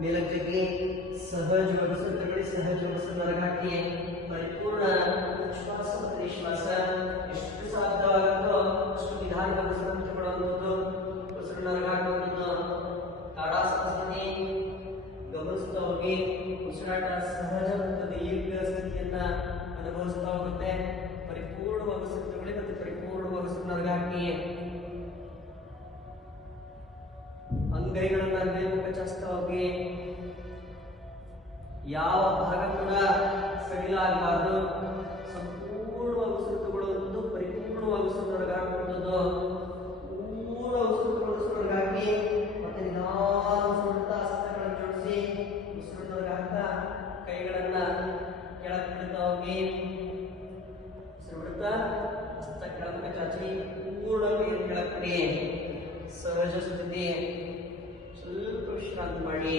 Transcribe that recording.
ಮೇಲಕ್ಕೆ ಸಹಜ ಮನಸ್ಸು ಸಹಜ ಮನಸ್ಸನ್ನು ಹೊರಗಾಕಿ ಪರಿಪೂರ್ಣ ವಿಶ್ವಾಸ ಮತ್ತು ವಿಶ್ವಾಸ ಎಷ್ಟು ಸಾಧ್ಯವಾಗುತ್ತೋ ಅಷ್ಟು ನಿಧಾನವಾಗಿ ಉಸಿರನ್ನು ತಗೊಳ್ಳುವಂಥದ್ದು, ಉಸಿರನ್ನು ಹೊರಗಾಕುವಂಥದ್ದು, ತಾಡಾಸನ ಗಮನಿಸ್ತಾ ಹೋಗಿ ಉಸಿರಾಟ ಸಹಜ ಮತ್ತು ದೀರ್ಘ ಸ್ಥಿತಿಯನ್ನ ಅನುಭವಿಸ್ತಾ ಹೋಗುತ್ತೆ. ಪರಿಪೂರ್ಣವಾಗಿ ಉಸಿರು ತಗೊಳ್ಳಿ ಮತ್ತು ಪರಿಪೂರ್ಣವಾಗಿ ಉಸಿರನ್ನು ಹೊರಗಾಕಿ ಅಂಗೈಗಳನ್ನ ಮೇಲ್ಮುಖ ಚಾಚ್ತಾ ಹೋಗಿ ಯಾವ ಭಾಗ ಕೂಡ ಸಡಿಲಾಗಬಾರ್ದು. ಸಂಪೂರ್ಣವಾಗಿ ಉಸಿರು ತಗೊಳ್ಳುವಂಥದ್ದು, ಪರಿಪೂರ್ಣವಾಗಿ ಉಸಿರು ಹೊರಗಾಕುವಂಥದ್ದು, ಪೂರ್ಣ ಉಸಿರು ಹೊರಗಾಕಿ ಮತ್ತೆ ಹಸ್ತಗಳನ್ನು ಜೋಡಿಸಿ ಉಸಿರನ್ನು ಹೊರಗಾಕ್ತಾ ಕೈಗಳನ್ನ ಕೆಳಗೆ ಬಿಡ್ತಾ ಹೋಗಿ ಉಸಿರು ಬಿಡ್ತಾ ಹಸ್ತ ಕೆಳಮುಖ ಚಾಚಿ ಪೂರ್ಣ ಕೈಯನ್ನು ಕೆಳಗೆ ಬಿಡಿ. ಸಹಜ ಸ್ಥಿತಿ ಸ್ವಲ್ಪ ವಿಶ್ರಾಂತಿ ಮಾಡಿ.